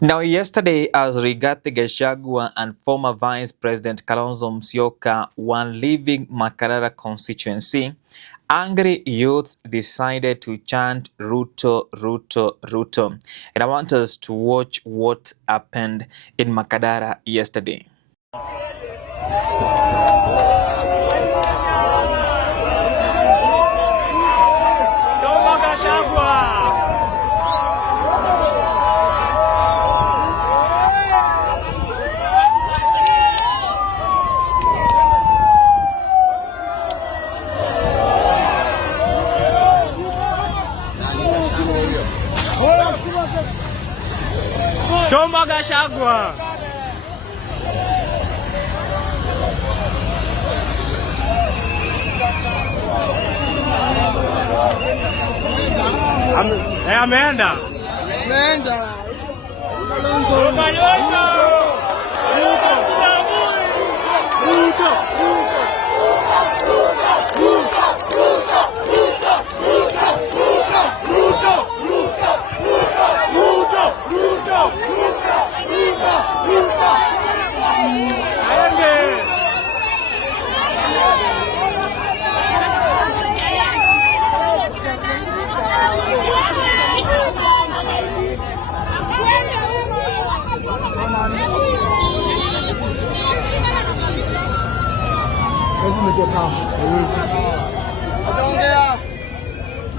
Now, yesterday, as Rigathi Gachagua and former Vice President Kalonzo were leaving Makadara constituency, angry youths decided to chant Ruto, Ruto, Ruto. And I want us to watch what happened in Makadara yesterday. Toma Gachagua! Ameenda.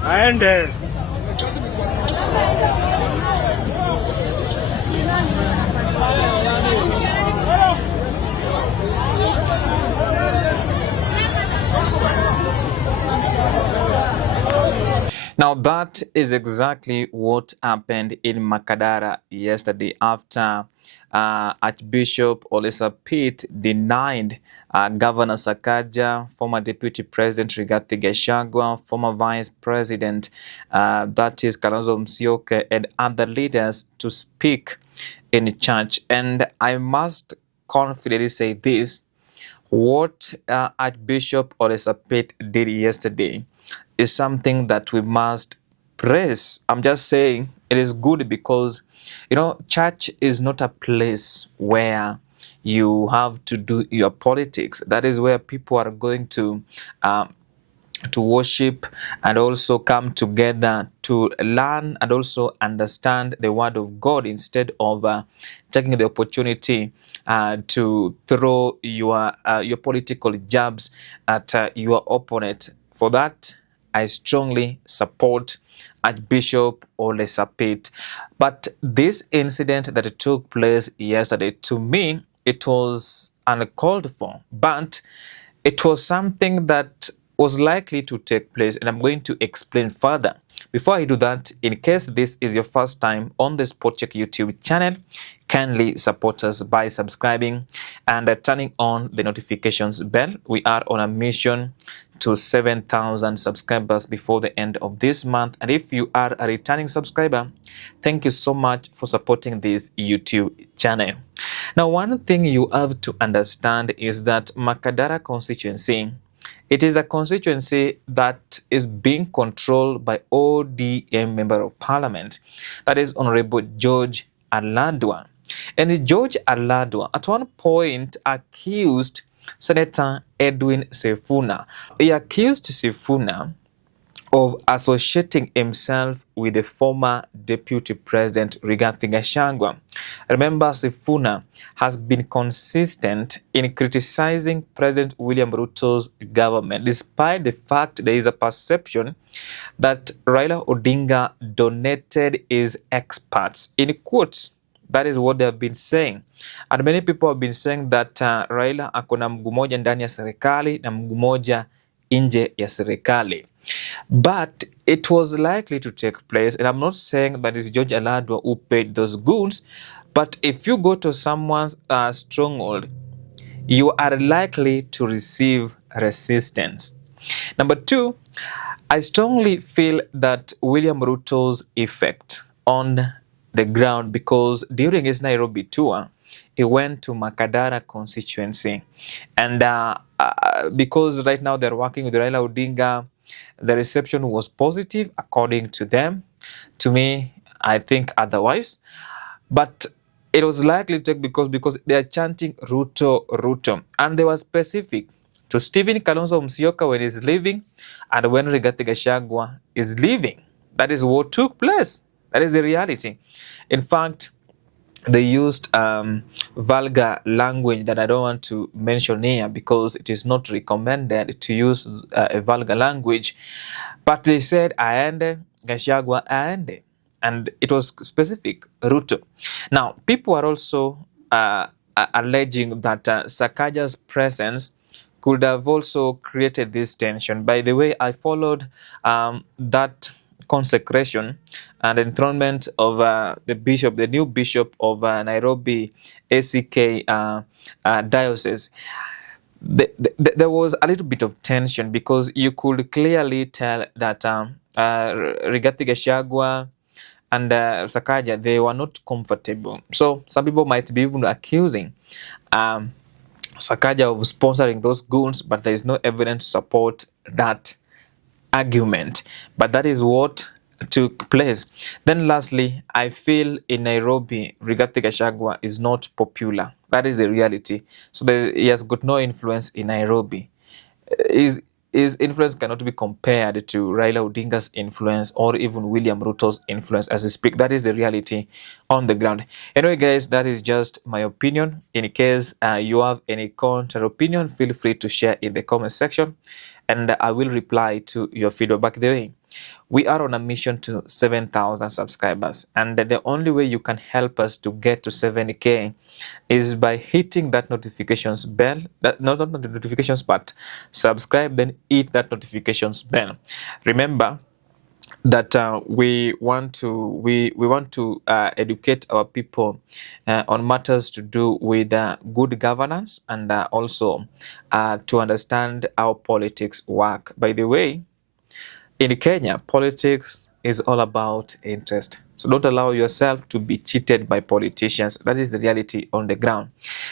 Aende. Now, that is exactly what happened in Makadara yesterday after Archbishop Olesa Pitt denied Governor Sakaja, former Deputy President Rigathi Gachagua, former Vice President, that is Kalonzo Musyoka, and other leaders to speak in church. And I must confidently say this, what Archbishop Olesa Pitt did yesterday is something that we must praise. I'm just saying it is good because, church is not a place where you have to do your politics. That is where people are going to worship and also come together to learn and also understand the word of God instead of taking the opportunity to throw your political jabs at your opponent. For that, I strongly support Archbishop Olesa Pitt. But this incident that took place yesterday, to me, it was uncalled for. But it was something that was likely to take place, and I'm going to explain further. Before I do that, in case this is your first time on the Sport Check YouTube channel, kindly support us by subscribing and turning on the notifications bell. We are on a mission to 7,000 subscribers before the end of this month. And if you are a returning subscriber, thank you so much for supporting this YouTube channel. Now, one thing you have to understand is that Makadara constituency, it is a constituency that is being controlled by ODM Member of Parliament, that is Honorable George Aladwa. And George Aladwa at one point accused Senator Edwin Sifuna. He accused Sifuna of associating himself with the former Deputy President Rigathi Gachagua. Remember, Sifuna has been consistent in criticizing President William Ruto's government, despite the fact there is a perception that Raila Odinga donated his experts. In quotes, that is what they have been saying. And many people have been saying that Raila akona mguu moja ndani ya serikali na mguu moja nje ya serikali. But it was likely to take place, and I'm not saying that it's George Aladwa who paid those goods, but if you go to someone's stronghold, you are likely to receive resistance. Number two, I strongly feel that William Ruto's effect on the ground, because during his Nairobi tour, he went to Makadara constituency. And because right now they're working with Raila Odinga, the reception was positive according to them. To me, I think otherwise. But it was likely to take because they are chanting Ruto, Ruto. And they were specific to Stephen Kalonzo Musyoka when he's leaving and when Rigathi Gachagua is leaving. That is what took place. That is the reality. In fact, they used vulgar language that I don't want to mention here because it is not recommended to use a vulgar language. But they said aende, Gachagua aende. And it was specific, Ruto. Now, people are also alleging that Sakaja's presence could have also created this tension. By the way, I followed that consecration and enthronement of the new bishop of Nairobi ACK diocese. There was a little bit of tension because you could clearly tell that Rigathi Gachagua and Sakaja, they were not comfortable. So some people might be even accusing Sakaja of sponsoring those goons, but there is no evidence to support that argument. But that is what took place. Then lastly, I feel in Nairobi, Rigathi Gachagua is not popular. That is the reality. So he has got no influence in Nairobi. His influence cannot be compared to Raila Odinga's influence or even William Ruto's influence as we speak. That is the reality on the ground. Anyway, guys, that is just my opinion. In case you have any counter opinion, feel free to share in the comment section and I will reply to your feedback. By the way, we are on a mission to 7,000 subscribers, and the only way you can help us to get to 7K is by hitting that notifications bell. Not the notifications, but subscribe, then hit that notifications bell. Remember that we want to educate our people on matters to do with good governance and also to understand how politics work. By the way, in Kenya, politics is all about interest. So don't allow yourself to be cheated by politicians. That is the reality on the ground.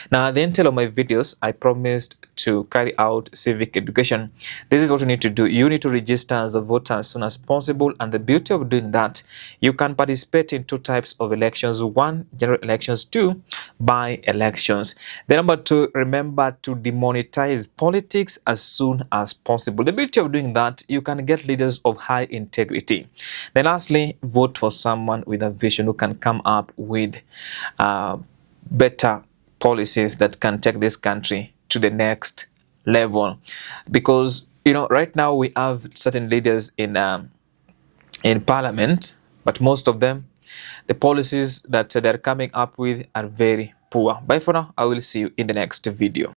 Now, at the end of my videos, I promised to carry out civic education. This is what you need to do. You need to register as a voter as soon as possible. And the beauty of doing that, you can participate in two types of elections. One, general elections. Two, by elections. The number two, remember to demonetize politics as soon as possible. The beauty of doing that, you can get leaders of high integrity. Then lastly, vote for someone with a vision who can come up with better policies that can take this country to the next level. Because right now we have certain leaders in parliament, but most of them, the policies that they're coming up with are very poor. Bye for now. I will see you in the next video.